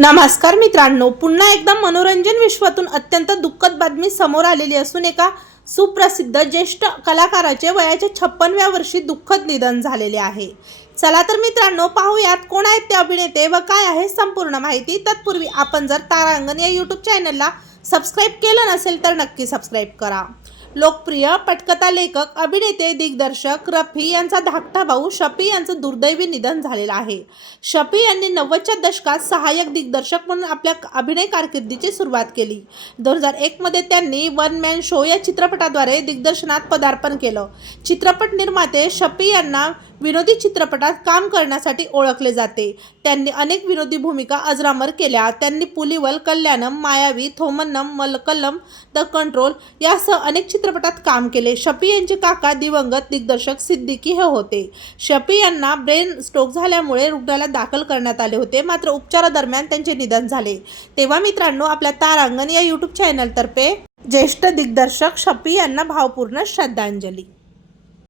नमस्कार मित्रांनो पुन्हा एकदा मनोरंजन विश्वातून अत्यंत दुःखद बातमी समोर आलेली असून एका सुप्रसिद्ध ज्येष्ठ कलाकाराचे वयाच्या छप्पनव्या वर्षी दुःखद निधन झालेले आहे. चला तर मित्रांनो पाहूयात कोण आहेत ते अभिनेते व काय आहे संपूर्ण माहिती. तत्पूर्वी आपण जर तारांगण या यूट्यूब चॅनलला सबस्क्राईब केलं नसेल तर नक्की सबस्क्राईब करा. लोकप्रिय पटकथा लेखक अभिनेते दिग्दर्शक रफी यांचा धाकटा भाऊ शफी यांचं दुर्दैवी निधन झालेलं आहे. शफी यांनी नव्वदच्या दशकात सहाय्यक दिग्दर्शक म्हणून आपल्या अभिनय कारकिर्दीची सुरुवात केली. दोन हजार एकमध्ये त्यांनी वन मॅन शो या चित्रपटाद्वारे दिग्दर्शनात पदार्पण केलं. चित्रपट निर्माते शफी यांना विनोदी चित्रपटात काम करण्यासाठी ओळखले जाते. त्यांनी अनेक विनोदी भूमिका अजरामर केल्या. त्यांनी पुलिवल कल्याणम मायावी थोमन्नम मलकल्लम द कंट्रोल यासह अनेक चित्रपटात काम केले. शफी यांचे काका दिवंगत दिग्दर्शक सिद्दीकी हे होते. शफी यांना ब्रेन स्ट्रोक झाल्यामुळे रुग्णालयात दाखल करण्यात आले होते. मात्र उपचारादरम्यान त्यांचे निधन झाले. तेव्हा मित्रांनो आपल्या तारांगण या यूट्यूब चॅनलतर्फे ज्येष्ठ दिग्दर्शक शफी यांना भावपूर्ण श्रद्धांजली.